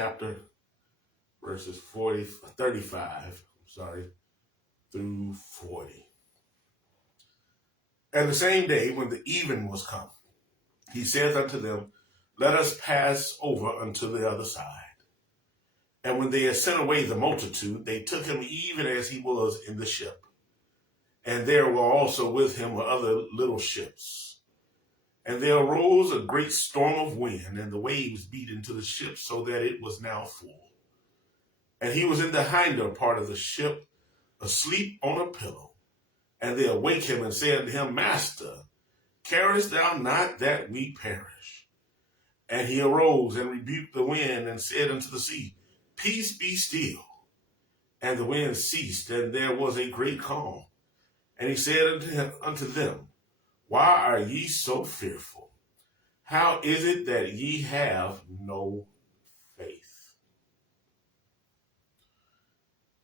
chapter, verses 35, through 40. And the same day, when the even was come, he saith unto them, Let us pass over unto the other side. And when they had sent away the multitude, they took him even as he was in the ship. And there were also with him other little ships. And there arose a great storm of wind, and the waves beat into the ship, so that it was now full. And he was in the hinder part of the ship, asleep on a pillow. And they awake him and said to him, Master, carest thou not that we perish? And he arose and rebuked the wind and said unto the sea, Peace, be still. And the wind ceased, and there was a great calm. And he said unto them, Why are ye so fearful? How is it that ye have no faith?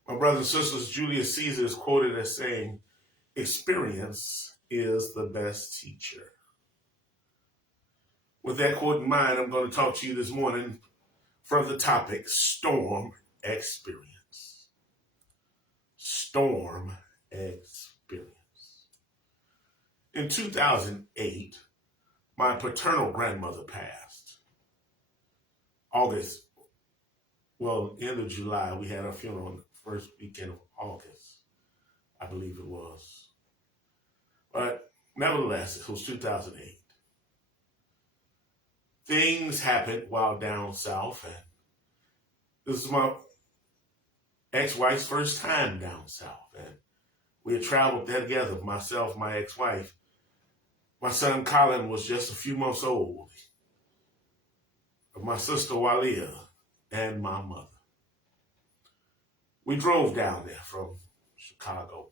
My brothers and sisters, Julius Caesar is quoted as saying, Experience is the best teacher. With that quote in mind, I'm going to talk to you this morning from the topic, storm experience. Storm experience. In 2008, my paternal grandmother passed. End of July, we had our funeral on the first weekend of August, I believe it was. But nevertheless, it was 2008. Things happened while down south, and this is my ex-wife's first time down south, and we had traveled there together, myself, my ex-wife. My son Colin was just a few months old, my sister Walia, and my mother. We drove down there from Chicago.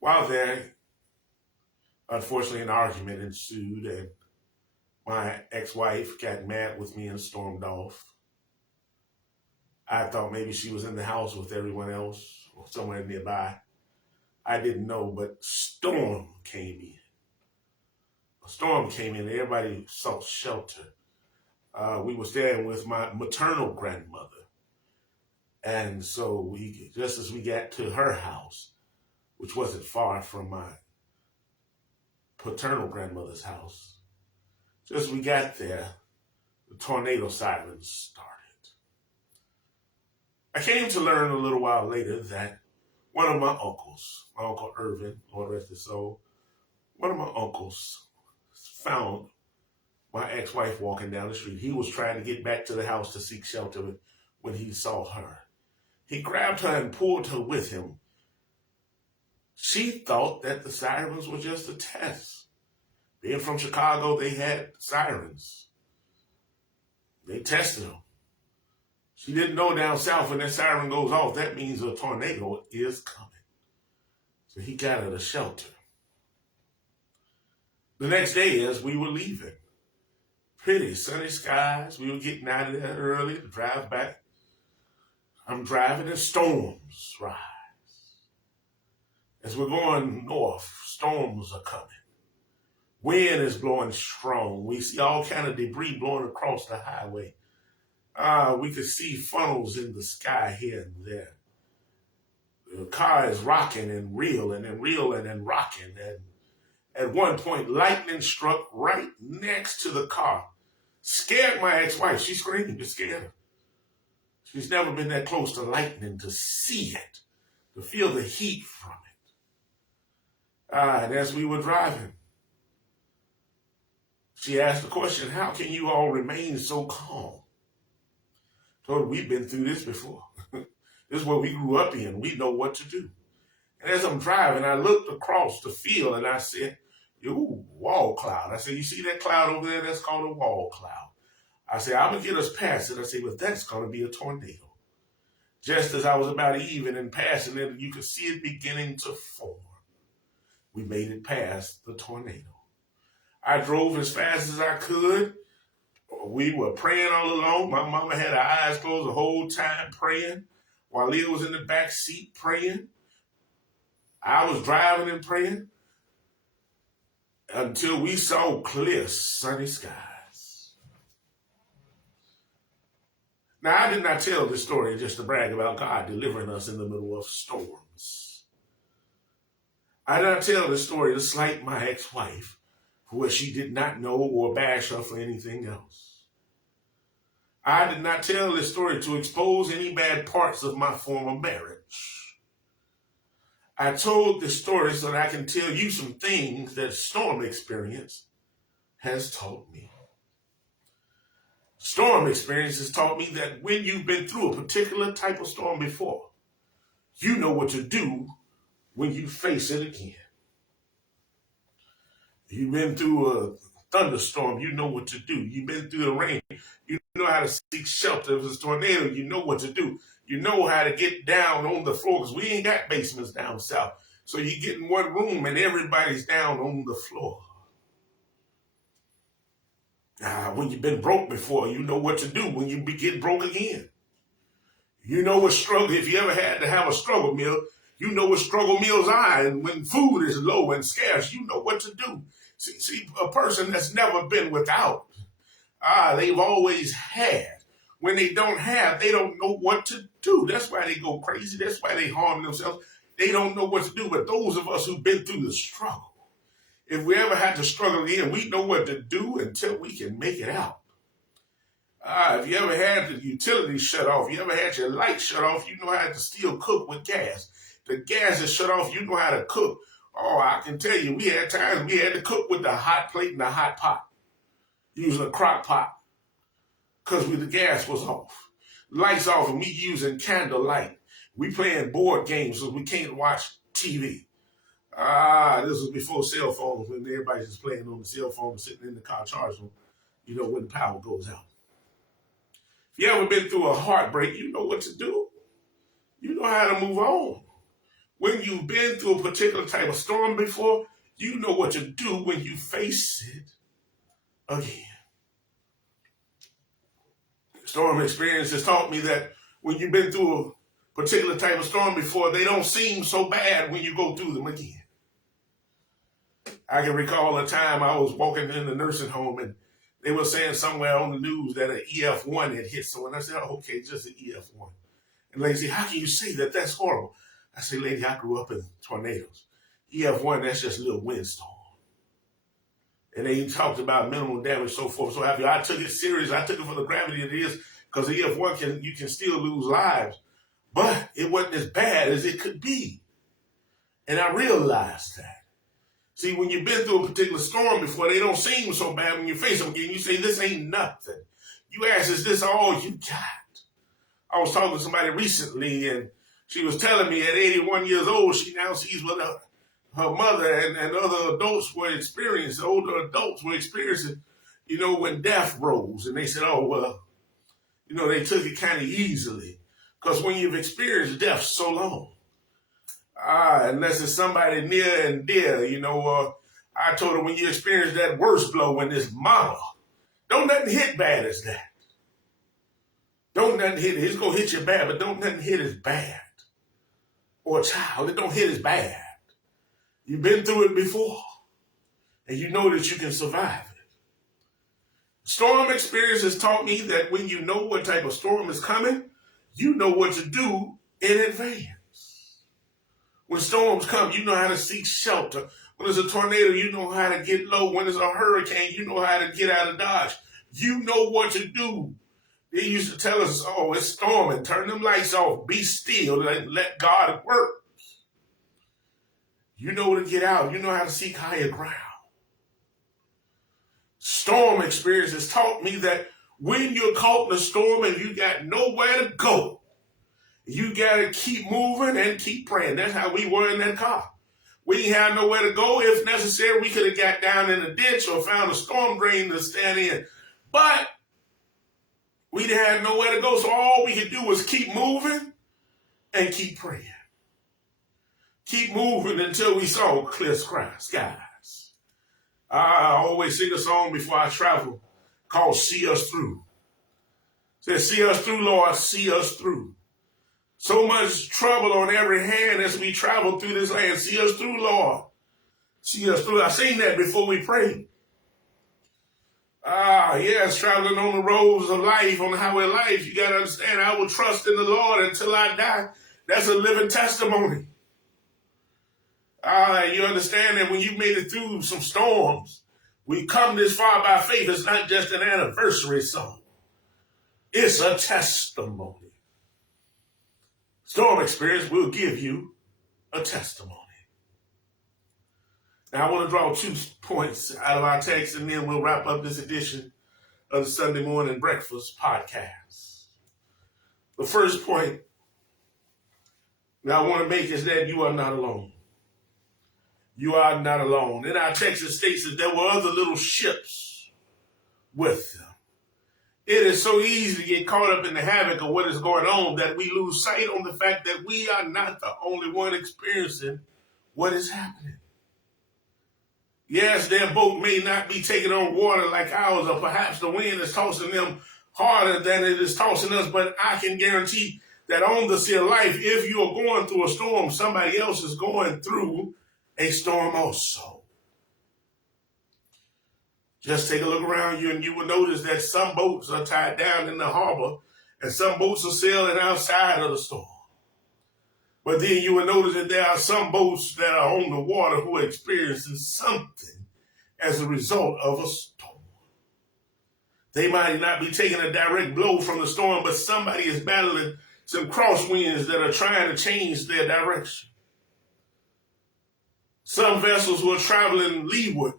While there, unfortunately, an argument ensued, and my ex-wife got mad with me and stormed off. I thought maybe she was in the house with everyone else or somewhere nearby. I didn't know, but storm came in. A storm came in. Everybody sought shelter. We were staying with my maternal grandmother. And so just as we got to her house, which wasn't far from my paternal grandmother's house, just as we got there, the tornado sirens started. I came to learn a little while later that one of my uncles, my Uncle Irvin, Lord rest his soul, one of my uncles found my ex-wife walking down the street. He was trying to get back to the house to seek shelter when he saw her. He grabbed her and pulled her with him. She thought that the sirens were just a test. Being from Chicago, they had sirens. They tested them. She didn't know down south when that siren goes off, that means a tornado is coming. So he got her to shelter. The next day, as we were leaving, pretty sunny skies, we were getting out of there early to drive back. I'm driving and storms rise. As we're going north, storms are coming. Wind is blowing strong. We see all kind of debris blowing across the highway. We could see funnels in the sky here and there. The car is rocking and reeling and reeling and rocking. And at one point, lightning struck right next to the car. Scared my ex-wife. She screamed. It scared her. She's never been that close to lightning to see it, to feel the heat from it. And as we were driving, she asked the question, how can you all remain so calm? Told her, we've been through this before. This is what we grew up in. We know what to do. And as I'm driving, I looked across the field and I said, ooh, wall cloud. I said, you see that cloud over there? That's called a wall cloud. I said, I'm going to get us past it. I said, well, that's going to be a tornado. Just as I was about even and passing it, you could see it beginning to form. We made it past the tornado. I drove as fast as I could. We were praying all along. My mama had her eyes closed the whole time praying, while Leah was in the back seat praying. I was driving and praying until we saw clear sunny skies. Now, I did not tell this story just to brag about God delivering us in the middle of storms. I did not tell this story to slight my ex-wife for what she did not know or bash her for anything else. I did not tell this story to expose any bad parts of my former marriage. I told this story so that I can tell you some things that storm experience has taught me. Storm experience has taught me that when you've been through a particular type of storm before, you know what to do when you face it again. You've been through a thunderstorm, you know what to do. You've been through the rain, you know how to seek shelter. If it's a tornado, you know what to do. You know how to get down on the floor, because we ain't got basements down south. So you get in one room and everybody's down on the floor. When you've been broke before, you know what to do when you get broke again. You know what struggle, if you ever had to have a struggle meal, you know what struggle meals are. And when food is low and scarce, you know what to do. See, a person that's never been without, they've always had. When they don't have, they don't know what to do. That's why they go crazy. That's why they harm themselves. They don't know what to do. But those of us who've been through the struggle, if we ever had to struggle again, we know what to do until we can make it out. If you ever had the utilities shut off, you ever had your lights shut off, you know how to still cook with gas. The gas is shut off, you know how to cook. Oh, I can tell you, we had times we had to cook with the hot plate and the hot pot, using a crock pot, because the gas was off. Lights off, and we using candlelight. We playing board games so we can't watch TV. This was before cell phones, when everybody's just playing on the cell phone, sitting in the car charging, when the power goes out. If you ever been through a heartbreak, you know what to do. You know how to move on. When you've been through a particular type of storm before, you know what to do when you face it again. Storm experience has taught me that when you've been through a particular type of storm before, they don't seem so bad when you go through them again. I can recall a time I was walking in the nursing home and they were saying somewhere on the news that an EF1 had hit someone. I said, oh, okay, just an EF1. And the lady said, how can you say that? That's horrible. I said, lady, I grew up in tornadoes. EF1, that's just a little windstorm. And they talked about minimal damage, so forth. So after I took it serious, I took it for the gravity it is, because the EF1 you can still lose lives. But it wasn't as bad as it could be. And I realized that. See, when you've been through a particular storm before, they don't seem so bad. When you face them again, you say, this ain't nothing. You ask, is this all you got? I was talking to somebody recently, and she was telling me at 81 years old, she now sees what her mother and other adults were experiencing, older adults were experiencing, when death rose. And they said, oh, well, they took it kind of easily. Because when you've experienced death so long, unless it's somebody near and dear, I told her when you experience that worst blow, when it's mama, don't nothing hit bad as that. Don't nothing hit it. It's going to hit you bad, but don't nothing hit as bad. Or a child, it don't hit as bad. You've been through it before, and you know that you can survive it. Storm experience has taught me that when you know what type of storm is coming, you know what to do in advance. When storms come, you know how to seek shelter. When there's a tornado, you know how to get low. When there's a hurricane, you know how to get out of Dodge. You know what to do. They used to tell us, oh, it's storming. Turn them lights off. Be still and let God work. You know to get out. You know how to seek higher ground. Storm experience has taught me that when you're caught in a storm and you got nowhere to go, you got to keep moving and keep praying. That's how we were in that car. We didn't have nowhere to go. If necessary, we could have got down in a ditch or found a storm drain to stand in. But we didn't have nowhere to go, so all we could do was keep moving and keep praying. Keep moving until we saw clear skies. I always sing a song before I travel called See Us Through. It says, see us through, Lord, see us through. So much trouble on every hand as we travel through this land. See us through, Lord. See us through. I seen that before we prayed. Yes, traveling on the roads of life, on the highway of life, you got to understand, I will trust in the Lord until I die. That's a living testimony. You understand that when you made it through some storms, we come this far by faith. It's not just an anniversary song. It's a testimony. Storm experience will give you a testimony. Now, I want to draw 2 points out of our text, and then we'll wrap up this edition of the Sunday Morning Breakfast podcast. The first point that I want to make is that you are not alone. You are not alone. In our text, it states that there were other little ships with them. It is so easy to get caught up in the havoc of what is going on that we lose sight on the fact that we are not the only one experiencing what is happening. Yes, their boat may not be taking on water like ours, or perhaps the wind is tossing them harder than it is tossing us, but I can guarantee that on the sea of life, if you are going through a storm, somebody else is going through a storm also. Just take a look around you and you will notice that some boats are tied down in the harbor and some boats are sailing outside of the storm. But then you will notice that there are some boats that are on the water who are experiencing something as a result of a storm. They might not be taking a direct blow from the storm, but somebody is battling some crosswinds that are trying to change their direction. Some vessels were traveling leeward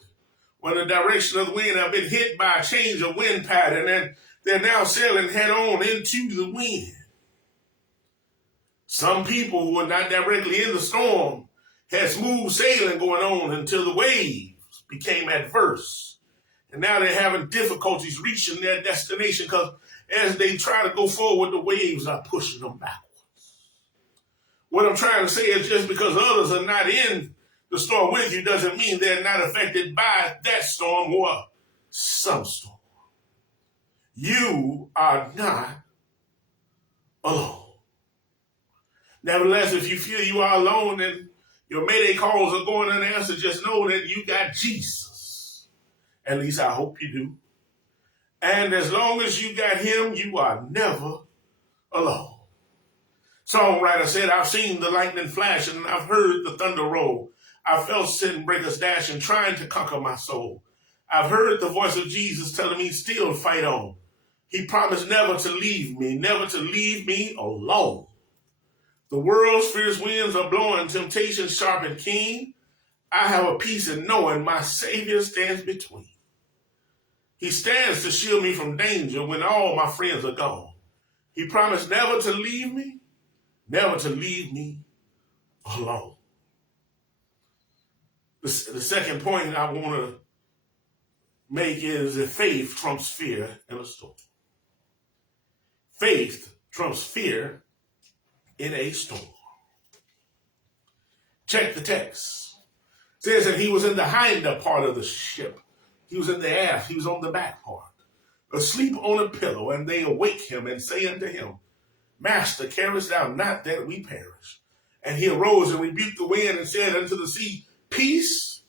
when the direction of the wind have been hit by a change of wind pattern, and they're now sailing head on into the wind. Some people who were not directly in the storm had smooth sailing going on until the waves became adverse. And now they're having difficulties reaching their destination because as they try to go forward, the waves are pushing them backwards. What I'm trying to say is just because others are not in the storm with you doesn't mean they're not affected by that storm or some storm. You are not alone. Nevertheless, if you feel you are alone and your mayday calls are going unanswered, just know that you got Jesus. At least I hope you do. And as long as you got him, you are never alone. Songwriter said, I've seen the lightning flash and I've heard the thunder roll. I felt sin breakers dashing, trying to conquer my soul. I've heard the voice of Jesus telling me, still fight on. He promised never to leave me alone. The world's fierce winds are blowing, temptation sharp and keen. I have a peace in knowing my Savior stands between. He stands to shield me from danger when all my friends are gone. He promised never to leave me alone. The second point I want to make is that faith trumps fear in a storm. Faith trumps fear in a storm. Check the text. It says that he was in the hinder part of the ship. He was in the aft. He was on the back part, asleep on a pillow, and they awake him and say unto him, Master, carest thou not that we perish? And he arose and rebuked the wind and said unto the sea, Peace,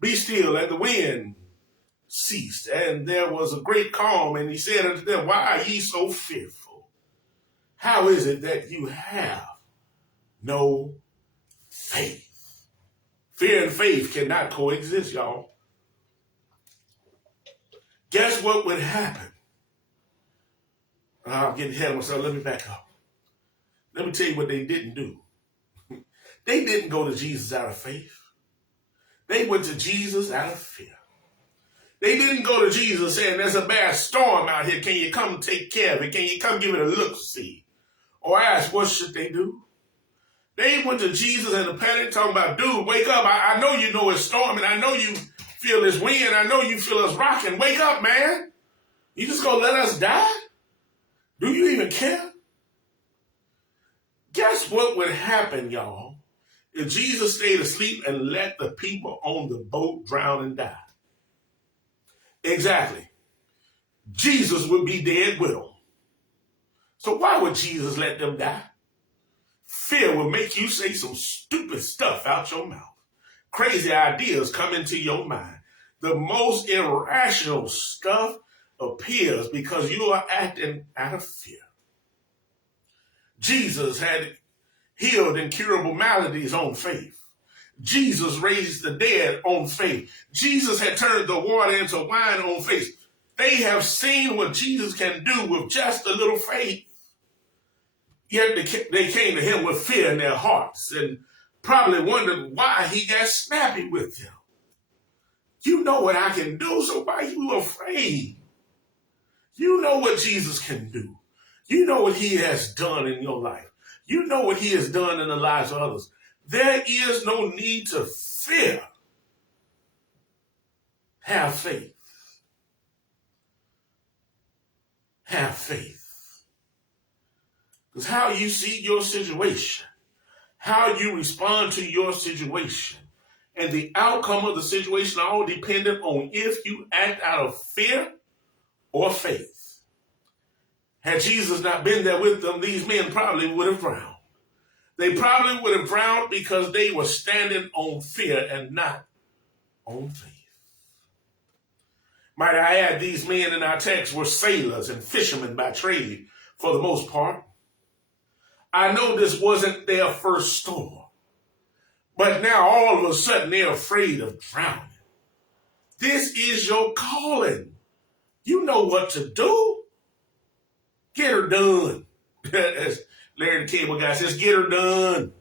be still. And the wind ceased, and there was a great calm. And he said unto them, Why are ye so fearful? How is it that you have no faith? Fear and faith cannot coexist, y'all. Guess what would happen? I'm getting ahead of myself. Let me back up. Let me tell you what they didn't do. They didn't go to Jesus out of faith. They went to Jesus out of fear. They didn't go to Jesus saying, there's a bad storm out here. Can you come take care of it? Can you come give it a look-see? Or ask, what should they do? They went to Jesus in a panic talking about, dude, wake up. I know you know it's storming. I know you feel this wind. I know you feel us rocking. Wake up, man. You just gonna let us die? Do you even care? Guess what would happen, y'all, if Jesus stayed asleep and let the people on the boat drown and die? Exactly. Jesus would be dead with them. So why would Jesus let them die? Fear will make you say some stupid stuff out your mouth. Crazy ideas come into your mind. The most irrational stuff appears because you are acting out of fear. Jesus had healed incurable maladies on faith. Jesus raised the dead on faith. Jesus had turned the water into wine on faith. They have seen what Jesus can do with just a little faith. Yet they came to him with fear in their hearts and probably wondered why he got snappy with them. You know what I can do, so why are you afraid? You know what Jesus can do. You know what he has done in your life. You know what he has done in the lives of others. There is no need to fear. Have faith. Have faith. Because how you see your situation, how you respond to your situation, and the outcome of the situation are all dependent on if you act out of fear or faith. Had Jesus not been there with them, these men probably would have drowned. They probably would have drowned because they were standing on fear and not on faith. Might I add, these men in our text were sailors and fishermen by trade for the most part. I know this wasn't their first storm, but now all of a sudden they're afraid of drowning. This is your calling. You know what to do. Get her done. As Larry the Cable Guy says, get her done.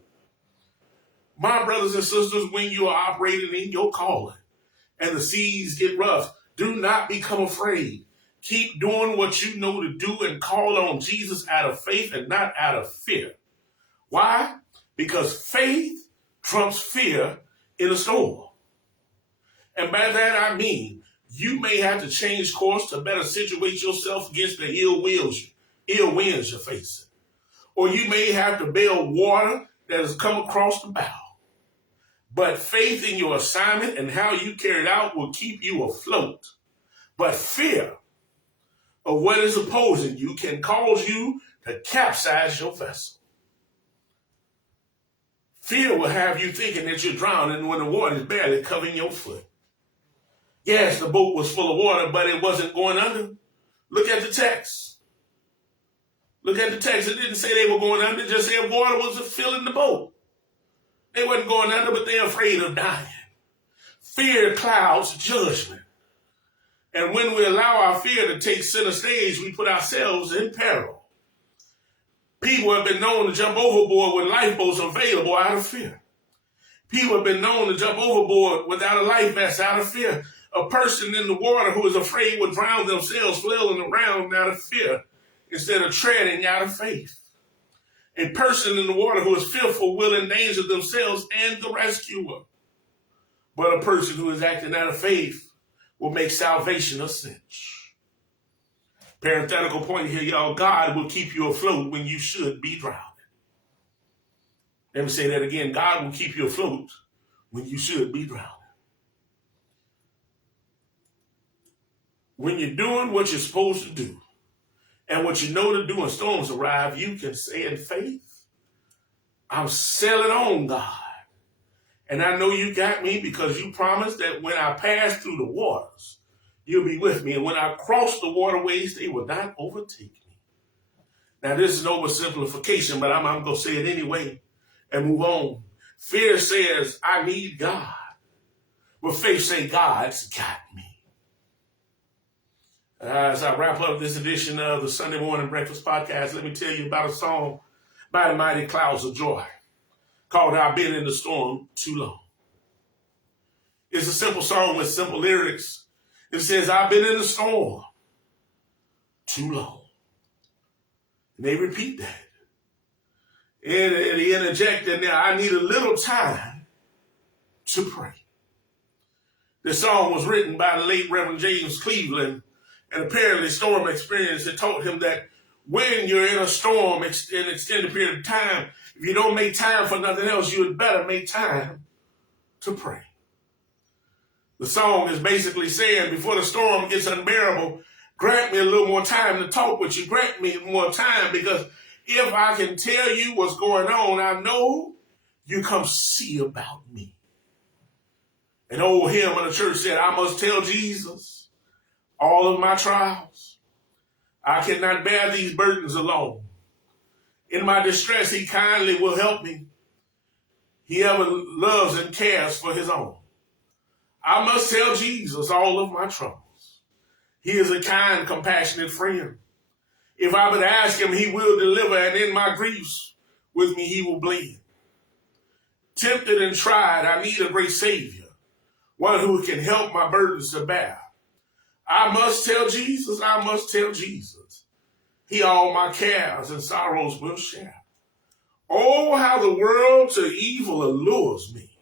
My brothers and sisters, when you are operating in your calling and the seas get rough, do not become afraid. Keep doing what you know to do and call on Jesus out of faith and not out of fear. Why? Because faith trumps fear in a storm. And by that I mean, you may have to change course to better situate yourself against the ill winds you're facing. Or you may have to bail water that has come across the bow. But faith in your assignment and how you carry it out will keep you afloat. But fear of what is opposing you can cause you to capsize your vessel. Fear will have you thinking that you're drowning when the water is barely covering your foot. Yes, the boat was full of water, but it wasn't going under. Look at the text. Look at the text. It didn't say they were going under. It just said water was filling the boat. They wasn't going under, but they're afraid of dying. Fear clouds judgment. And when we allow our fear to take center stage, we put ourselves in peril. People have been known to jump overboard when lifeboats are available out of fear. People have been known to jump overboard without a life vest out of fear. A person in the water who is afraid will drown themselves flailing around out of fear instead of treading out of faith. A person in the water who is fearful will endanger themselves and the rescuer. But a person who is acting out of faith will make salvation a cinch. Parenthetical point here, y'all. God will keep you afloat when you should be drowning. Let me say that again. God will keep you afloat when you should be drowning. When you're doing what you're supposed to do and what you know to do when storms arrive, you can say in faith, I'm sailing on, God. And I know you got me because you promised that when I pass through the waters, you'll be with me. And when I cross the waterways, they will not overtake me. Now, this is an oversimplification, but I'm going to say it anyway and move on. Fear says, I need God. But faith says, God's got me. As I wrap up this edition of the Sunday Morning Breakfast Podcast, let me tell you about a song by the Mighty Clouds of Joy called I've Been in the Storm Too Long. It's a simple song with simple lyrics. It says, I've been in the storm too long. And they repeat that. And they interject in there, I need a little time to pray. This song was written by the late Reverend James Cleveland, and apparently storm experience had taught him that when you're in a storm, an extended period of time, if you don't make time for nothing else, you had better make time to pray. The song is basically saying, before the storm gets unbearable, grant me a little more time to talk with you. Grant me more time, because if I can tell you what's going on, I know you come see about me. An old hymn in the church said, I must tell Jesus all of my trials. I cannot bear these burdens alone. In my distress, he kindly will help me. He ever loves and cares for his own. I must tell Jesus all of my troubles. He is a kind, compassionate friend. If I would ask him, he will deliver, and in my griefs with me he will blend. Tempted and tried, I need a great Savior, one who can help my burdens to bear. I must tell Jesus, I must tell Jesus. He all my cares and sorrows will share. Oh, how the world to evil allures me.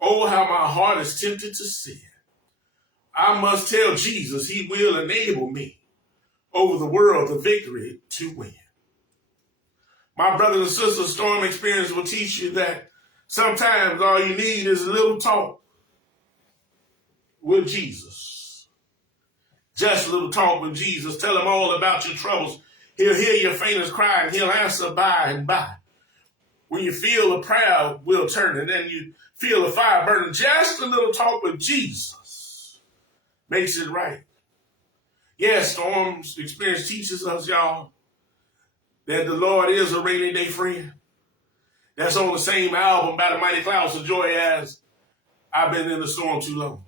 Oh, how my heart is tempted to sin. I must tell Jesus he will enable me over the world the victory to win. My brothers and sisters, storm experience will teach you that sometimes all you need is a little talk with Jesus. Just a little talk with Jesus. Tell him all about your troubles. He'll hear your faintest cry and he'll answer by and by. When you feel the prayer wheel turning and you feel the fire burning, just a little talk with Jesus makes it right. Yes, storms experience teaches us, y'all, that the Lord is a rainy day friend. That's on the same album by the Mighty Clouds of Joy as I've Been in the Storm Too Long.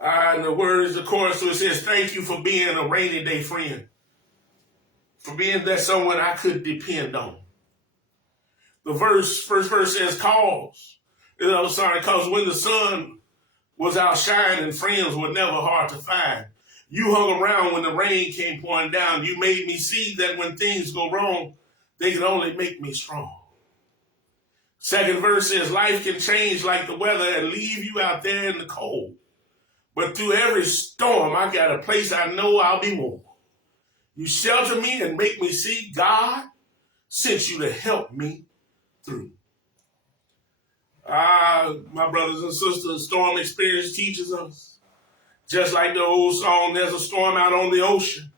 And the words, the chorus, so it says, thank you for being a rainy day friend, for being that someone I could depend on. The first verse says, cause when the sun was out shining, friends were never hard to find. You hung around when the rain came pouring down. You made me see that when things go wrong, they can only make me strong. Second verse says, life can change like the weather and leave you out there in the cold. But through every storm, I got a place I know I'll be warm. You shelter me and make me see God sent you to help me through. My brothers and sisters, storm experience teaches us. Just like the old song, there's a storm out on the ocean,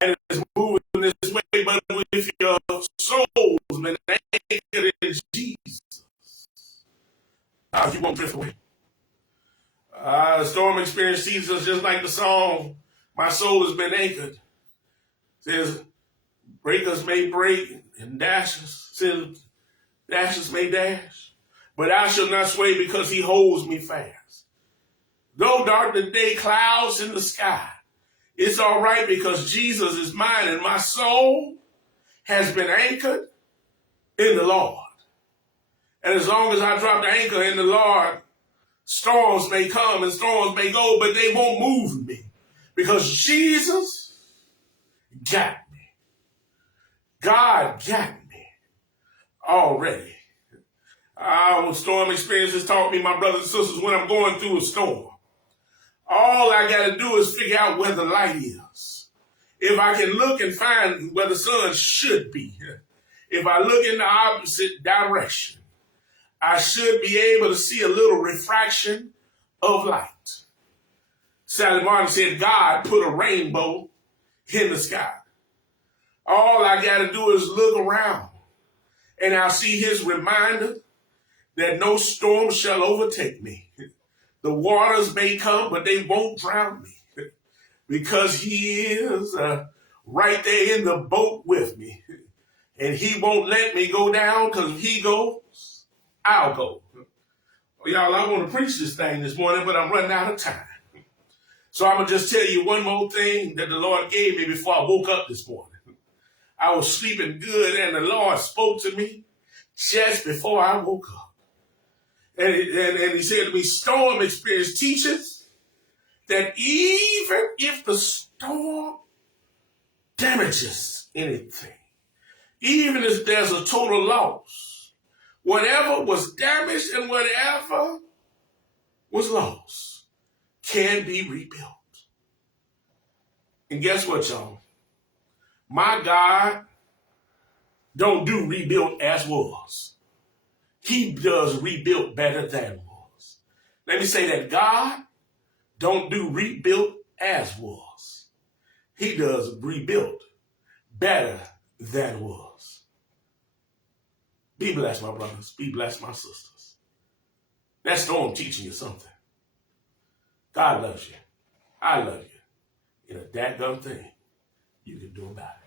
and it's moving this way, but if your soul's been anchored in Jesus, you won't drift away. Storm experience teaches us just like the song, my soul has been anchored. It says, breakers may break and dashes may dash, but I shall not sway because he holds me fast. Though dark the day, clouds in the sky, it's all right because Jesus is mine and my soul has been anchored in the Lord. And as long as I drop the anchor in the Lord, storms may come and storms may go, but they won't move me because Jesus got me. God got me already. When storm experiences taught me, my brothers and sisters, when I'm going through a storm, all I got to do is figure out where the light is. If I can look and find where the sun should be, if I look in the opposite direction, I should be able to see a little refraction of light. Sally Martin said, God put a rainbow in the sky. All I got to do is look around and I'll see his reminder that no storm shall overtake me. The waters may come, but they won't drown me because he is right there in the boat with me. And he won't let me go down because if he goes, I'll go. Y'all, I want to preach this thing this morning, but I'm running out of time. So I'm going to just tell you one more thing that the Lord gave me before I woke up this morning. I was sleeping good and the Lord spoke to me just before I woke up. And he said to me, storm experience teaches that even if the storm damages anything, even if there's a total loss, whatever was damaged and whatever was lost can be rebuilt. And guess what, y'all? My God don't do rebuilt as was. He does rebuilt better than was. Let me say that God don't do rebuilt as was. He does rebuilt better than was. Be blessed, my brothers. Be blessed, my sisters. That storm teaching you something. God loves you. I love you. And a dadgum thing you can do about it.